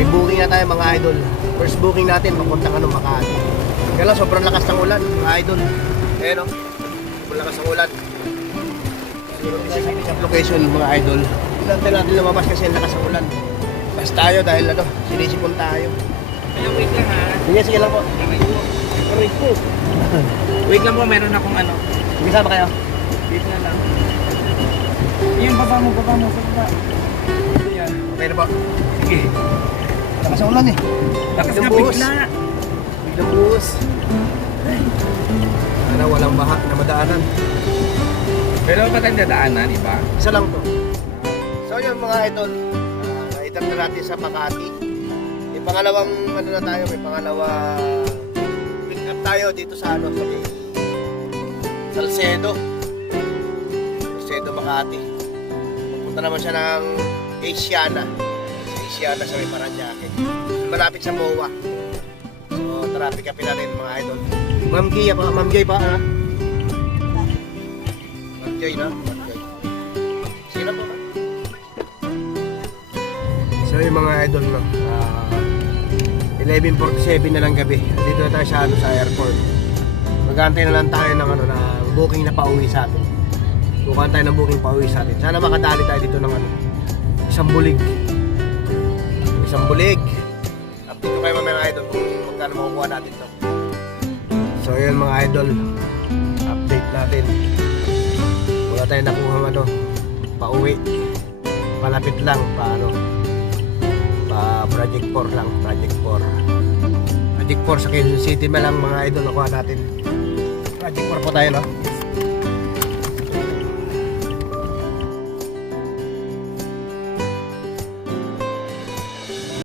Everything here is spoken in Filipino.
May booking na tayo mga idol. First booking natin, papuntang Makati. Kaya lang, sobrang lakas ng ulan mga idol. Ayan o, sobrang lakas ng ulan. Sa location mga idol. Hinantay natin lumabas kasi ang lakas ng ulan. Bas tayo dahil sinisipon tayo. Kaya wait lang ha. Sige lang po. Wait po. Wait lang po, meron akong ano. Sige, sama kayo. Wait na lang. Yan, baba mo sa baba. Yan. Okay na po. Sige. Lakas ng ulan eh. Lakas Biglang nga buhos. bigla. Biglang buhos. Sana walang baha na madaanan. Pero ba't ang dadaanan, iba? Isa lang to. So yun mga idol, naitan na natin sa Makati. May pangalawang na tayo, may pangalawang pick up tayo dito sa sa may Salcedo. Salcedo, Makati. Pupunta naman siya ng Asiana. Asiana sa may Paranaque. Malapit sa MOA. So tara, pick upin natin mga idol. Ma'am Joy pa, ha? Ma'am Joy na? Ma'am Joy. Sige na po, ma'am. So yung mga idol, no, 11:47 na lang gabi. Dito na tayo sa airport. Mag-aantay na lang tayo ng na booking na pauwi sa atin. Bukan tayo ng booking pauwi sa atin. Sana makadali tayo dito ng isang bulig. Isang bulig. Update ko kayo mga idol kung magkano makukuha natin to. So yun mga idol, update natin. Wala tayong nakuha pauwi. Malapit lang pa Project 4 lang, Project 4. Project 4 sa Quezon City lang mga idol nakuha natin. Project 4 po tayo, no?